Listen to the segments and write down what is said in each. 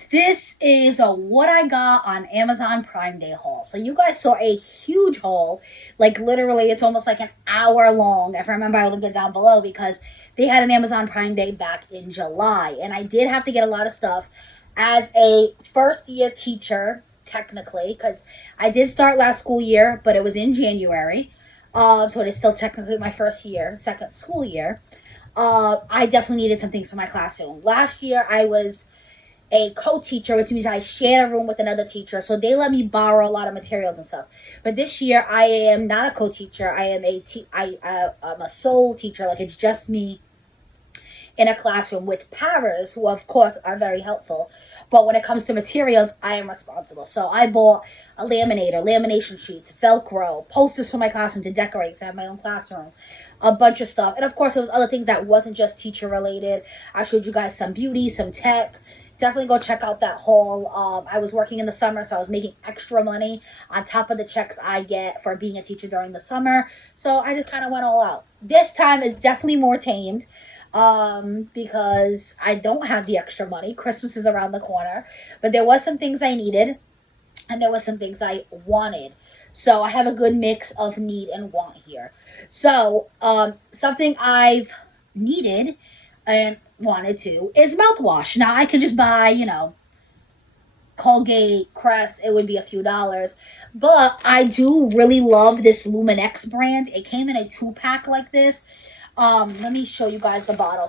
right, this is a what I got on Amazon Prime Day haul. So you guys saw a huge haul, like literally, it's almost like an hour long. If I remember, I will link it down below because they had an Amazon Prime Day back in July, and I did have to get a lot of stuff as a first year teacher, technically, because I did start last school year, but it was in January, so it is still technically my first year, second school year. I definitely needed some things for my classroom. Last year, I was a co-teacher, which means I shared a room with another teacher. So they let me borrow a lot of materials and stuff. But this year, I am not a co-teacher. I am I'm a sole teacher. Like, it's just me in a classroom with paras, who of course are very helpful. But when it comes to materials, I am responsible. So I bought a laminator, lamination sheets, Velcro, posters for my classroom to decorate because I have my own classroom, a bunch of stuff. And of course, there was other things that wasn't just teacher related. I showed you guys some beauty, some tech. Definitely go check out that haul. I was working in the summer, so I was making extra money on top of the checks I get for being a teacher during the summer. So I just kind of went all out. This time is definitely more tamed because I don't have the extra money. Christmas is around the corner. But there was some things I needed, and there was some things I wanted. So I have a good mix of need and want here. So something I've needed and wanted to is mouthwash. Now I could just buy, Colgate, Crest, it would be a few dollars. But I do really love this Luminex brand. It came in a 2-pack like this. Let me show you guys the bottle.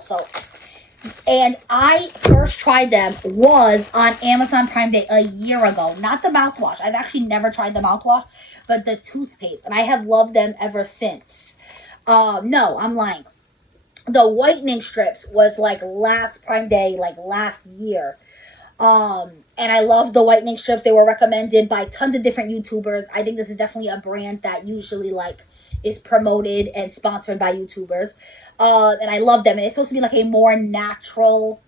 And I first tried them was on Amazon Prime Day a year ago. Not the mouthwash. I've actually never tried the mouthwash, but the toothpaste. And I have loved them ever since. No, I'm lying. The whitening strips was like last Prime Day, like last year. And I love the whitening strips. They were recommended by tons of different YouTubers. I think this is definitely a brand that usually is promoted and sponsored by YouTubers. And I love them. And it's supposed to be like a more natural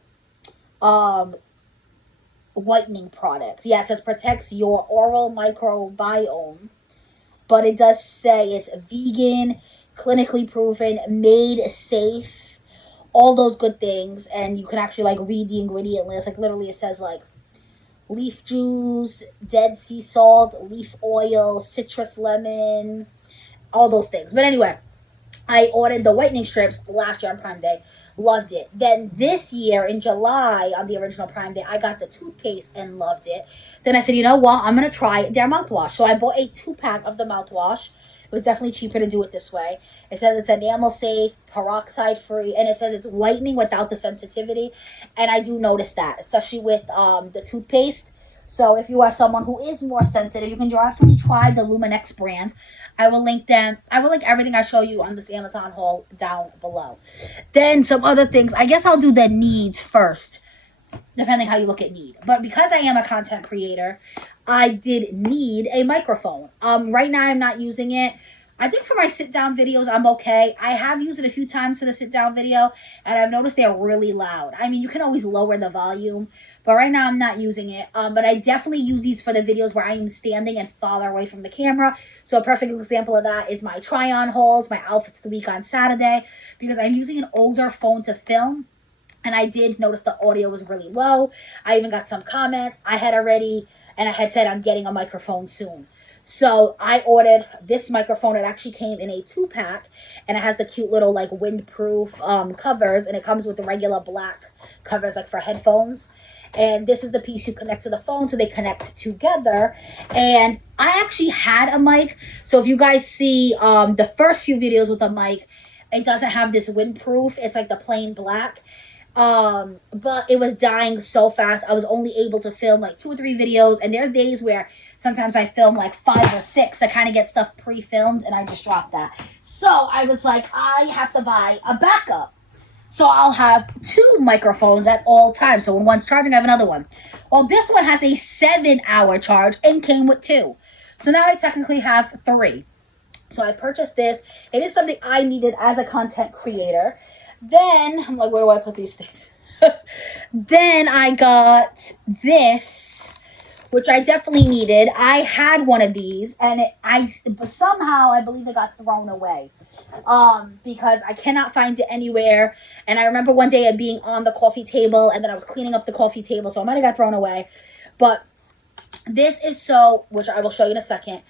whitening product. Yeah, it says protects your oral microbiome. But it does say it's vegan, clinically proven, made safe, all those good things. And you can actually read the ingredient list. Literally it says leaf juice, Dead Sea salt, leaf oil, citrus lemon, all those things. But anyway, I ordered the whitening strips last year on Prime Day. Loved it. Then this year in July on the original Prime Day, I got the toothpaste and loved it. Then I said, you know what? I'm going to try their mouthwash. So I bought a 2-pack of the mouthwash. It was definitely cheaper to do it this way. It says it's enamel safe, peroxide free, and it says it's whitening without the sensitivity. And I do notice that, especially with the toothpaste. So if you are someone who is more sensitive, you can definitely try the Luminex brand. I will link them. I will link everything I show you on this Amazon haul down below. Then some other things. I guess I'll do the needs first, depending how you look at need. But because I am a content creator, I did need a microphone. Right now I'm not using it. I think for my sit-down videos, I'm okay. I have used it a few times for the sit-down video, and I've noticed they're really loud. I mean, you can always lower the volume, but right now I'm not using it. But I definitely use these for the videos where I am standing and farther away from the camera. So a perfect example of that is my try-on hauls, my outfits of the week on Saturday, because I'm using an older phone to film. And I did notice the audio was really low. I even got some comments. I had said I'm getting a microphone soon. So I ordered this microphone. It actually came in a 2-pack, and it has the cute little windproof covers, and it comes with the regular black covers for headphones. And this is the piece you connect to the phone, so they connect together. And I actually had a mic. So if you guys see the first few videos with the mic, it doesn't have this windproof. It's the plain black. But it was dying so fast. I was only able to film 2 or 3 videos, and there's days where sometimes I film 5 or 6. I kind of get stuff pre-filmed, and I just dropped that. So I was like, I have to buy a backup. So I'll have 2 microphones at all times. So when one's charging, I have another one. Well, this one has a 7-hour charge and came with 2. So now I technically have 3. So I purchased this. It is something I needed as a content creator. Then, I'm like, where do I put these things? Then I got this, which I definitely needed. I had one of these, and but somehow I believe it got thrown away, because I cannot find it anywhere. And I remember one day it being on the coffee table, and then I was cleaning up the coffee table, so it might have got thrown away. But this is so, which I will show you in a second.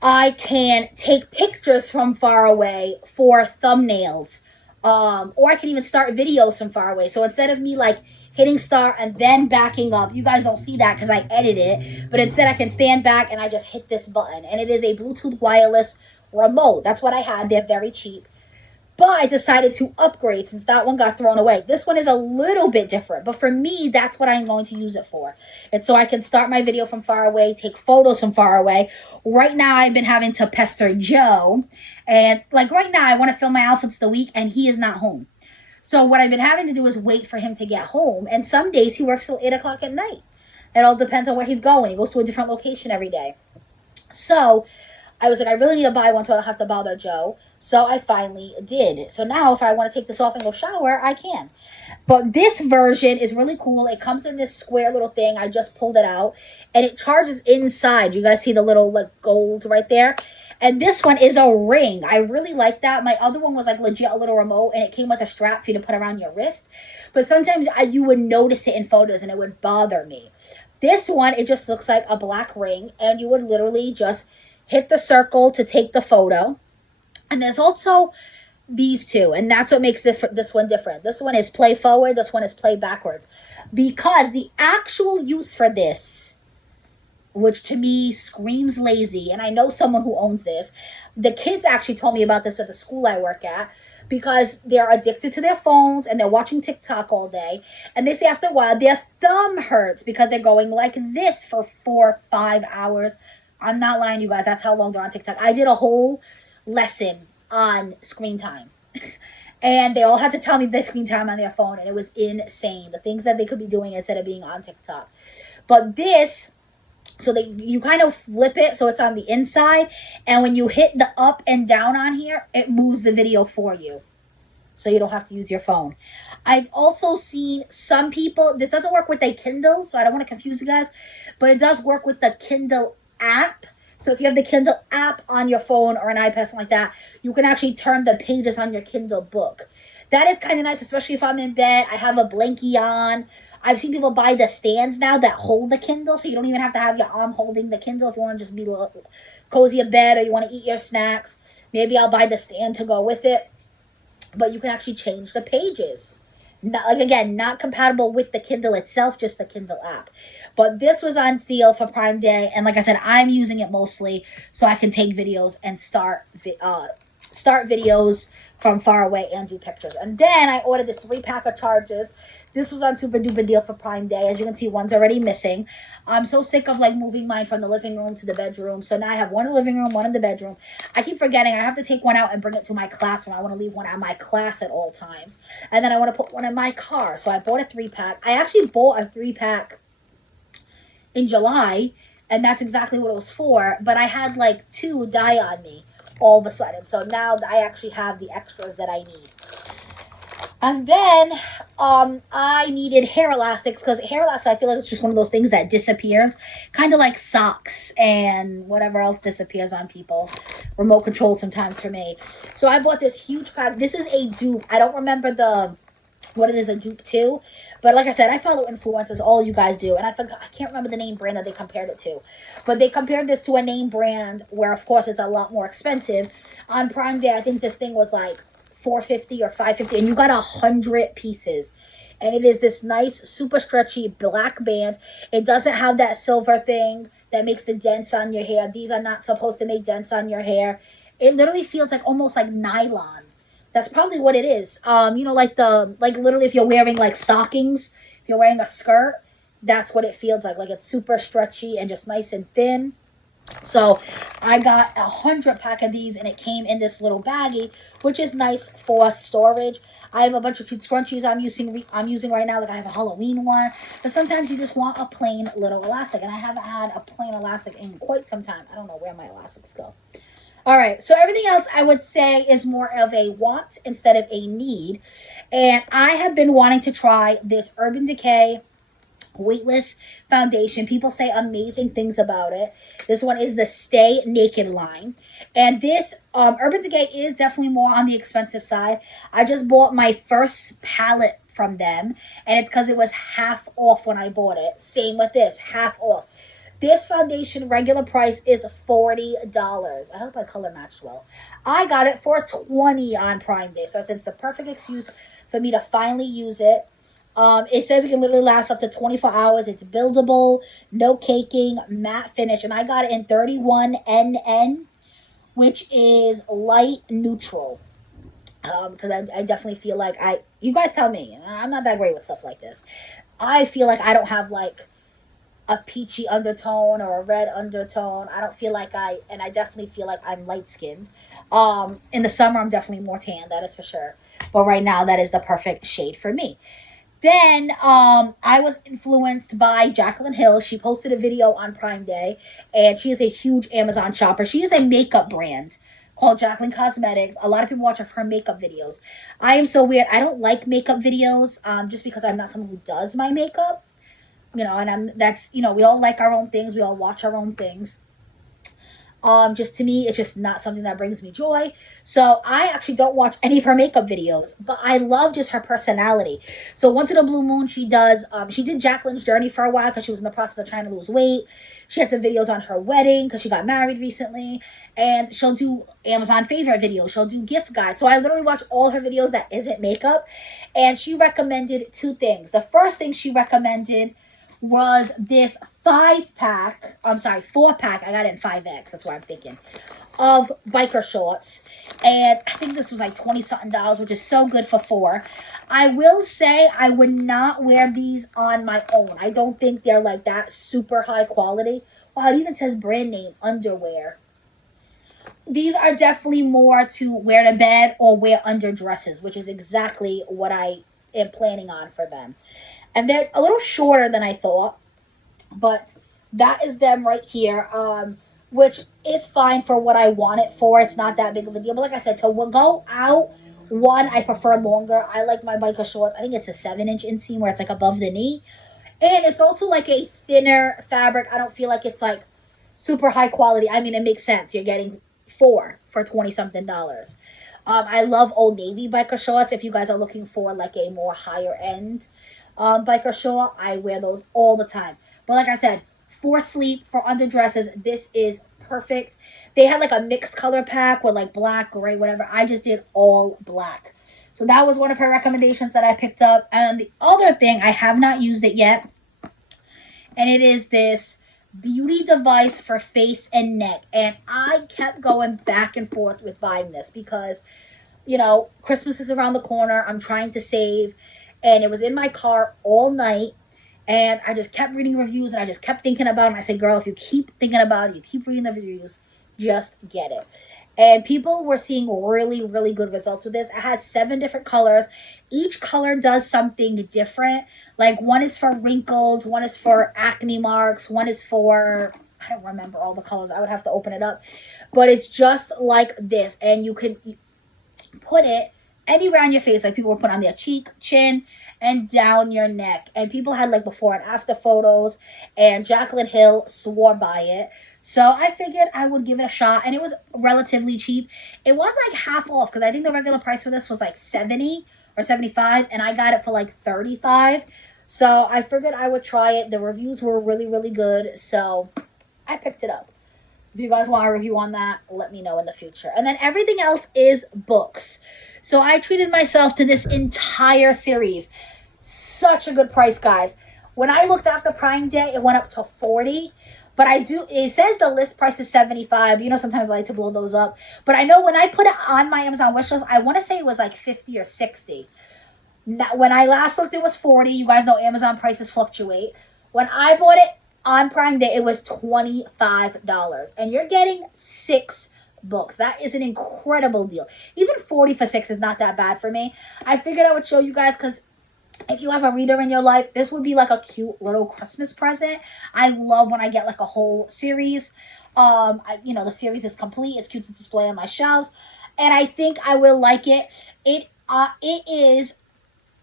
I can take pictures from far away for thumbnails. Or I can even start videos from far away. So instead of me like hitting start and then backing up, you guys don't see that because I edit it, but instead I can stand back and I just hit this button, and it is a Bluetooth wireless remote. That's what I had. They're very cheap. But I decided to upgrade since that one got thrown away. This one is a little bit different, but for me, that's what I'm going to use it for. And so I can start my video from far away, take photos from far away. Right now, I've been having to pester Joe. And like right now, I want to film my outfits the week, and he is not home. So what I've been having to do is wait for him to get home. And some days he works till 8 o'clock at night. It all depends on where he's going. He goes to a different location every day. So I was like, I really need to buy one so I don't have to bother Joe. So I finally did. So now if I want to take this off and go shower, I can. But this version is really cool. It comes in this square little thing. I just pulled it out. And it charges inside. You guys see the little like gold right there? And this one is a ring. I really like that. My other one was like legit a little remote, and it came with a strap for you to put around your wrist. But sometimes you would notice it in photos and it would bother me. This one, it just looks like a black ring, and you would literally just hit the circle to take the photo. And there's also these two, and that's what makes this one different. This one is play forward, this one is play backwards. Because the actual use for this, which to me screams lazy, and I know someone who owns this. The kids actually told me about this at the school I work at, because they're addicted to their phones and they're watching TikTok all day. And they say after a while their thumb hurts because they're going like this for 4-5 hours. I'm not lying to you guys. That's how long they're on TikTok. I did a whole lesson on screen time. And they all had to tell me their screen time on their phone. And it was insane. The things that they could be doing instead of being on TikTok. But this, so you kind of flip it so it's on the inside. And when you hit the up and down on here, it moves the video for you. So you don't have to use your phone. I've also seen some people, this doesn't work with a Kindle, so I don't want to confuse you guys. But it does work with the Kindle app. So if you have the Kindle app on your phone or an iPad, something like that, you can actually turn the pages on your Kindle book. That is kind of nice, especially if I'm in bed. I have a blankie on. I've seen people buy the stands now that hold the Kindle, so you don't even have to have your arm holding the Kindle if you want to just be cozy in bed or you want to eat your snacks. Maybe I'll buy the stand to go with it. But you can actually change the pages. Not, like, again, not compatible with the Kindle itself, just the Kindle app. But this was on sale for Prime Day, and like I said, I'm using it mostly so I can take videos and start videos from far away and do pictures. And then I ordered this 3-pack of chargers. This was on super duper deal for Prime Day. As you can see, one's already missing. I'm so sick of like moving mine from the living room to the bedroom. So now I have one in the living room, one in the bedroom. I keep forgetting I have to take one out and bring it to my classroom. I want to leave one at my class at all times. And then I want to put one in my car. So I bought a 3-pack. I actually bought a 3-pack in July, and that's exactly what it was for. But I had like 2 die on me all of a sudden. So now I actually have the extras that I need. And then I needed hair elastics, because hair elastics, I feel like it's just one of those things that disappears. Kind of like socks and whatever else disappears on people. Remote controlled sometimes for me. So I bought this huge pack. This is a dupe. I don't remember what it is a dupe to. But like I said, I follow influencers, all you guys do. And I can't remember the name brand that they compared it to. But they compared this to a name brand where, of course, it's a lot more expensive. On Prime Day, I think this thing was like $4.50 or $5.50. And you got 100 pieces. And it is this nice, super stretchy black band. It doesn't have that silver thing that makes the dents on your hair. These are not supposed to make dents on your hair. It literally feels like almost like nylon. That's probably what it is. Like literally if you're wearing like stockings, if you're wearing a skirt, that's what it feels like. Like it's super stretchy and just nice and thin. So I got 100-pack of these, and it came in this little baggie, which is nice for storage. I have a bunch of cute scrunchies I'm using right now. Like I have a Halloween one, but sometimes you just want a plain little elastic, and I haven't had a plain elastic in quite some time. I don't know where my elastics go. All right, so everything else I would say is more of a want instead of a need. And I have been wanting to try this Urban Decay weightless foundation. People say amazing things about it. This one is the Stay Naked line. And this Urban Decay is definitely more on the expensive side. I just bought my first palette from them, and it's because it was half off when I bought it. Same with this, half off. This foundation regular price is $40. I hope I color matched well. I got it for $20 on Prime Day. So it's the perfect excuse for me to finally use it. It says it can literally last up to 24 hours. It's buildable, no caking, matte finish. And I got it in 31NN, which is light neutral. Because I definitely feel like you guys tell me, I'm not that great with stuff like this. I feel like I don't have like a peachy undertone or a red undertone. I don't feel like and I definitely feel like I'm light skinned. In the summer, I'm definitely more tan, that is for sure. But right now, that is the perfect shade for me. Then I was influenced by Jaclyn Hill. She posted a video on Prime Day, and she is a huge Amazon shopper. She is a makeup brand called Jaclyn Cosmetics. A lot of people watch her makeup videos. I am so weird. I don't like makeup videos just because I'm not someone who does my makeup. We all like our own things. We all watch our own things. Just to me, it's just not something that brings me joy. So I actually don't watch any of her makeup videos, but I love just her personality. So once in a blue moon, she did Jaclyn's journey for a while because she was in the process of trying to lose weight. She had some videos on her wedding because she got married recently, and she'll do Amazon favorite videos. She'll do gift guides. So I literally watch all her videos that isn't makeup, and she recommended 2 things. The first thing she recommended was this 4-pack. I got it in 5X. That's what I'm thinking. Of biker shorts. And I think this was like 20 something dollars, which is so good for 4. I will say I would not wear these on my own. I don't think they're like that super high quality. Wow, it even says brand name underwear. These are definitely more to wear to bed or wear under dresses, which is exactly what I am planning on for them. And they're a little shorter than I thought, but that is them right here, which is fine for what I want it for. It's not that big of a deal. But like I said, to go out, I prefer longer. I like my biker shorts. I think it's a 7-inch inseam where it's like above the knee. And it's also like a thinner fabric. I don't feel like it's like super high quality. I mean, it makes sense. You're getting 4 for 20-something dollars. I love Old Navy biker shorts. If you guys are looking for like a more higher end biker short, I wear those all the time. But like I said, for sleep, for underdresses, this is perfect. They had like a mixed color pack with like black, gray, whatever. I just did all black. So that was one of her recommendations that I picked up. And the other thing, I have not used it yet, and it is this beauty device for face and neck. And I kept going back and forth with buying this because, Christmas is around the corner. I'm trying to save. And it was in my car all night. And I just kept reading reviews and I just kept thinking about it. And I said, girl, if you keep thinking about it, you keep reading the reviews, just get it. And people were seeing really, really good results with this. It has 7 different colors. Each color does something different. Like one is for wrinkles, one is for acne marks, one is for, I don't remember all the colors. I would have to open it up. But it's just like this. And you can put it anywhere on your face. Like people were putting on their cheek, chin, and down your neck. And people had like before and after photos. And Jaclyn Hill swore by it. So I figured I would give it a shot. And it was relatively cheap. It was like half off because I think the regular price for this was like 70 or 75. And I got it for like 35. So I figured I would try it. The reviews were really, really good. So I picked it up. If you guys want a review on that, let me know in the future. And then everything else is books. So I treated myself to this entire series. Such a good price, guys. When I looked after Prime Day, it went up to 40. But it says the list price is 75. Sometimes I like to blow those up. But I know when I put it on my Amazon wish list, I want to say it was like 50 or 60. Now, when I last looked, it was 40. You guys know Amazon prices fluctuate. When I bought it on Prime Day, it was $25. And you're getting 6 books. That is an incredible deal. Even 40 for 6 is not that bad for me. I figured I would show you guys because if you have a reader in your life, this would be like a cute little Christmas present. I love when I get like a whole series. The series is complete. It's cute to display on my shelves. And I think I will like it. It is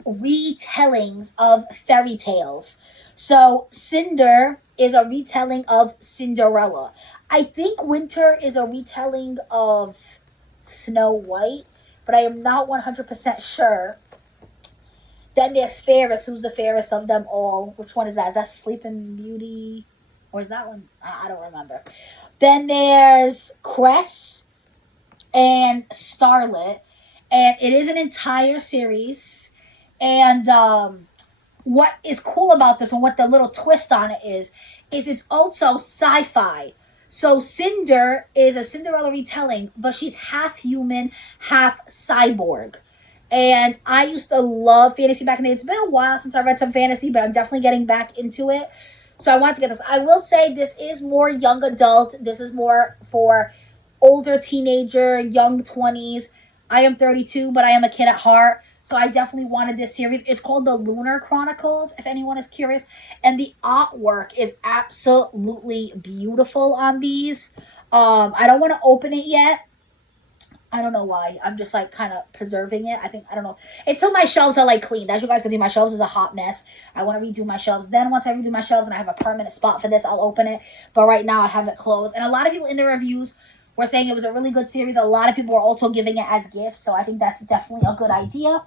retellings of fairy tales. So Cinder is a retelling of Cinderella. I think Winter is a retelling of Snow White, but I am not 100% sure. Then there's Fairest, who's the fairest of them all. Which one is that? Is that Sleeping Beauty? Or is that one? I don't remember. Then there's Cress and Starlet. And it is an entire series. And what is cool about this one, what the little twist on it is it's also sci-fi. So Cinder is a Cinderella retelling, but she's half human, half cyborg. And I used to love fantasy back in the day. It's been a while since I read some fantasy, but I'm definitely getting back into it. So I want to get this. I will say this is more young adult. This is more for older teenager, young 20s. I am 32, but I am a kid at heart. So I definitely wanted this series. It's called The Lunar Chronicles, if anyone is curious. And the artwork is absolutely beautiful on these. I don't want to open it yet. I don't know why. I'm just like kind of preserving it. I don't know. Until my shelves are like cleaned. As you guys can see, my shelves is a hot mess. I want to redo my shelves. Then once I redo my shelves and I have a permanent spot for this, I'll open it. But right now I have it closed. And a lot of people in the reviews were saying it was a really good series. A lot of people were also giving it as gifts. So I think that's definitely a good idea.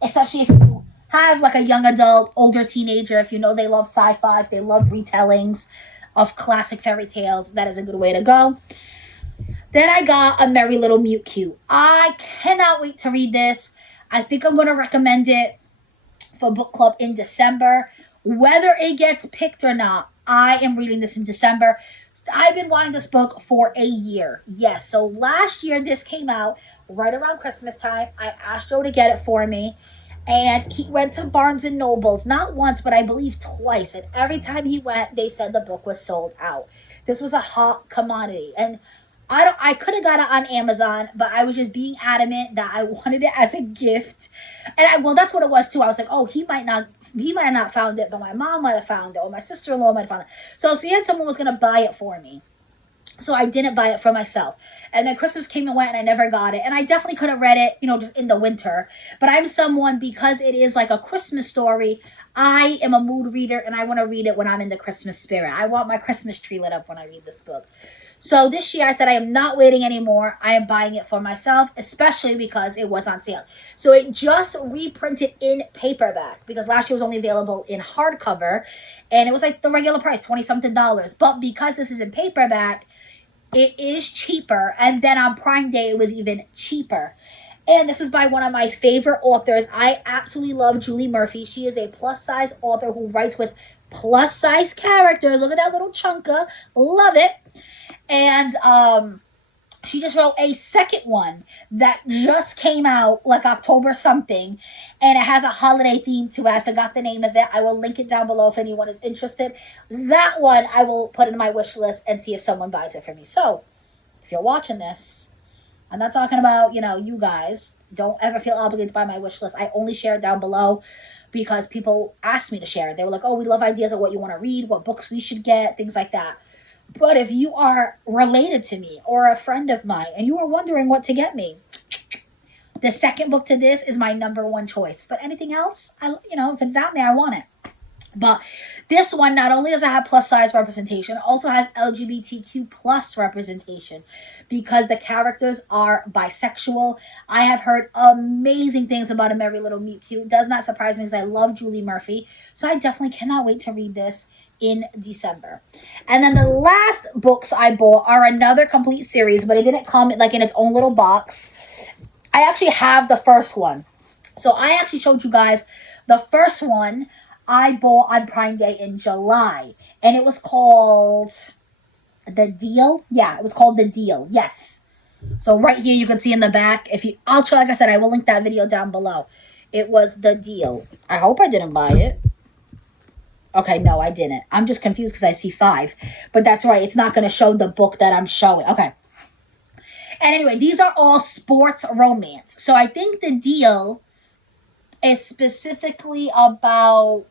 Especially if you have like a young adult, older teenager, if you know they love sci-fi, if they love retellings of classic fairy tales, that is a good way to go. Then I got A Merry Little Mute Cute. I cannot wait to read this. I think I'm going to recommend it for book club in December. Whether it gets picked or not, I am reading this in December. I've been wanting this book for a year. Yes, so last year this came out right around Christmas time. I asked Joe to get it for me. And he went to Barnes and Nobles, not once, but I believe twice. And every time he went, they said the book was sold out. This was a hot commodity. And I could have got it on Amazon, but I was just being adamant that I wanted it as a gift. And well, that's what it was too. I was like, oh, he might have not found it, but my mom might have found it, or my sister-in-law might have found it. So I was seeing someone was gonna buy it for me. So I didn't buy it for myself. And then Christmas came and went and I never got it. And I definitely could have read it, just in the winter. But I'm someone, because it is like a Christmas story, I am a mood reader and I want to read it when I'm in the Christmas spirit. I want my Christmas tree lit up when I read this book. So this year I said I am not waiting anymore. I am buying it for myself, especially because it was on sale. So it just reprinted in paperback because last year it was only available in hardcover and it was like the regular price, 20 something dollars. But because this is in paperback, it is cheaper. And then on Prime Day, it was even cheaper. And this is by one of my favorite authors. I absolutely love Julie Murphy. She is a plus size author who writes with plus size characters. Look at that little chunka. Love it. And she just wrote a second one that just came out like October something. And it has a holiday theme to it. I forgot the name of it. I will link it down below if anyone is interested. That one I will put in my wish list and see if someone buys it for me. So if you're watching this, I'm not talking about, you guys. Don't ever feel obligated to buy my wish list. I only share it down below because people asked me to share it. They were like, oh, we love ideas of what you want to read, what books we should get, things like that. But if you are related to me or a friend of mine and you are wondering what to get me, the second book to this is my number one choice. But anything else, if it's down there, I want it. But this one, not only does it have plus size representation, it also has LGBTQ plus representation because the characters are bisexual. I have heard amazing things about A Merry Little Mute Cute. It does not surprise me because I love Julie Murphy. So I definitely cannot wait to read this in December. And then the last books I bought are another complete series, but it didn't come like in its own little box. I actually have the first one. So I actually showed you guys the first one I bought on Prime Day in July. And it was called The Deal. Yeah, it was called The Deal. Yes. So right here you can see in the back. Like I said, I will link that video down below. It was The Deal. I hope I didn't buy it. Okay, no, I didn't. I'm just confused because I see 5. But that's right. It's not going to show the book that I'm showing. Okay. And anyway, these are all sports romance. So I think The Deal is specifically about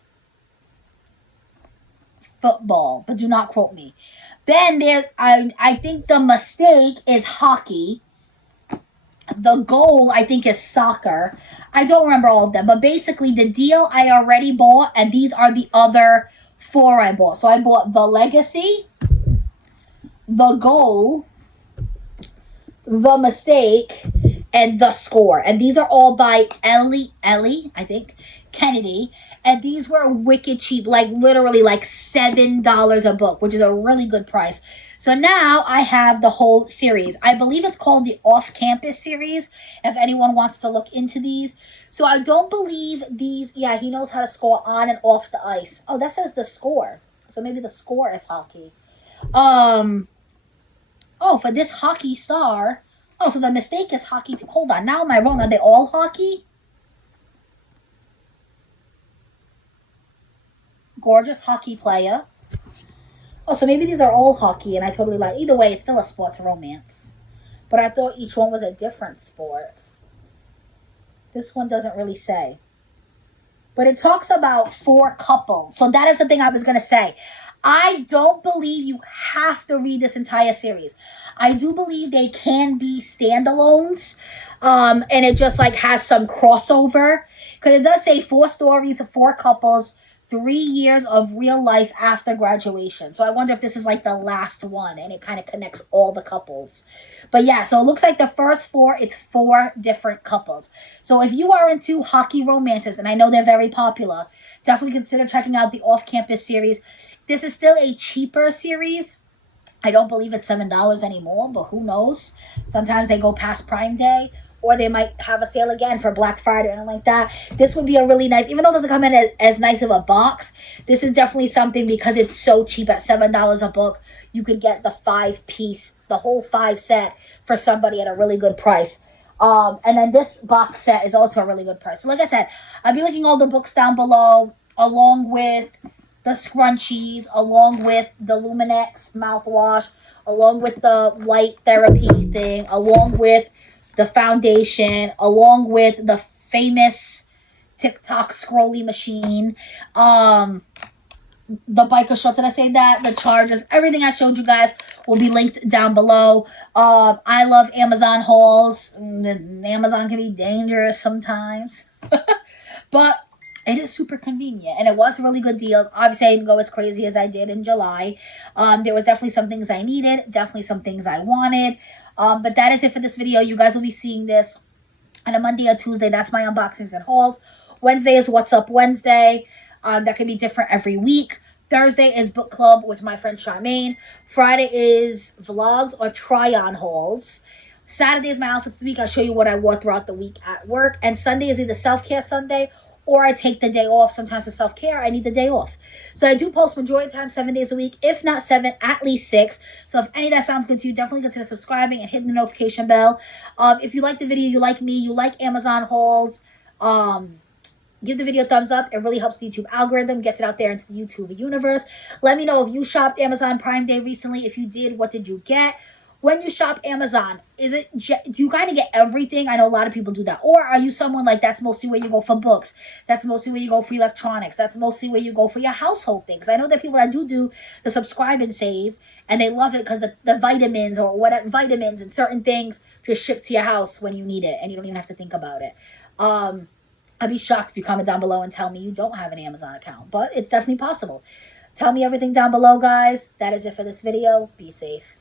football, but do not quote me. Then I think The Mistake is hockey. The goal, I think, is soccer. I don't remember all of them, but basically the deal I already bought, and these are the other four I bought. So I bought the Legacy, the Goal, the Mistake, and the Score. And these are all by Ellie, I think, Kennedy. And these were wicked cheap, like literally like $7 a book, which is a really good price. So now I have the whole series. I believe it's called the Off Campus series, if anyone wants to look into these. So I don't believe these, yeah, he knows how to score on and off the ice. Oh, that says the score. So maybe the score is hockey. Oh, for this hockey star. Oh, so the Mistake is hockey too. Hold on, now am I wrong? Are they all hockey? Gorgeous hockey player. Oh, so maybe these are all hockey and I totally lied. Either way, it's still a sports romance. But I thought each one was a different sport. This one doesn't really say. But it talks about 4 couples. So that is the thing I was going to say. I don't believe you have to read this entire series. I do believe they can be standalones. And it just like has some crossover. Because it does say 4 stories of 4 couples, 3 years of real life after graduation. So I wonder if this is like the last one and it kind of connects all the couples. But yeah, so it looks like the first 4, it's 4 different couples. So if you are into hockey romances, and I know they're very popular, definitely consider checking out the Off Campus series. This is still a cheaper series. I don't believe it's $7 anymore, but who knows? Sometimes they go past Prime Day, or they might have a sale again for Black Friday and like that. This would be a really nice, even though it doesn't come in as nice of a box, this is definitely something because it's so cheap at $7 a book. You could get the 5-piece, the whole 5 set for somebody at a really good price. And then this box set is also a really good price. So like I said, I'll be linking all the books down below, along with the scrunchies, along with the Luminex mouthwash, along with the light therapy thing, along with the foundation, along with the famous TikTok scrolly machine, the biker shorts. Did I say that? The chargers, everything I showed you guys will be linked down below. I love Amazon hauls. Amazon can be dangerous sometimes, but it is super convenient, and it was really good deals. Obviously, I didn't go as crazy as I did in July. There was definitely some things I needed, definitely some things I wanted. But that is it for this video. You guys will be seeing this on a Monday or Tuesday. That's my unboxings and hauls. Wednesday is What's Up Wednesday. That can be different every week. Thursday is book club with my friend Charmaine. Friday is vlogs or try-on hauls. Saturday is my outfits of the week. I'll show you what I wore throughout the week at work. And Sunday is either self-care Sunday or I take the day off. Sometimes for self-care, I need the day off. So I do post majority of the time 7 days a week, if not 7, at least 6. So if any of that sounds good to you, definitely consider subscribing and hitting the notification bell. If you like the video, you like me, you like Amazon hauls, give the video a thumbs up. It really helps the YouTube algorithm, gets it out there into the YouTube universe. Let me know if you shopped Amazon Prime Day recently. If you did, what did you get? When you shop Amazon, do you kind of get everything? I know a lot of people do that. Or are you someone like that's mostly where you go for books? That's mostly where you go for electronics. That's mostly where you go for your household things. I know that people that do the subscribe and save, and they love it because the vitamins or whatever, vitamins and certain things just ship to your house when you need it, and you don't even have to think about it. I'd be shocked if you comment down below and tell me you don't have an Amazon account, but it's definitely possible. Tell me everything down below, guys. That is it for this video. Be safe.